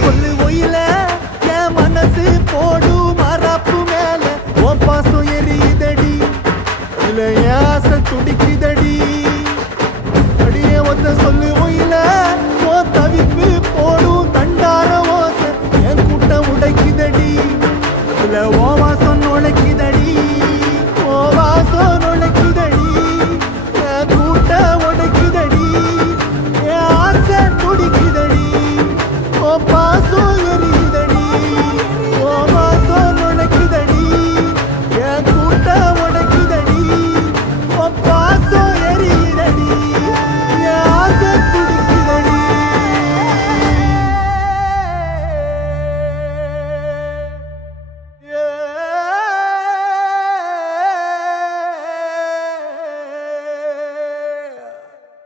சொல்லு ஒயில என் மனசு போடு மரப்பு மேல உன் பாசம் எரியுதடி இல்ல ஆசை துடிக்குதடி அடியே ஒத்த சொல்லு ஒயில உன் தவிப்பு போடும் தண்டார ஓசை என் கூட்டம் உடைக்குதடி இல்ல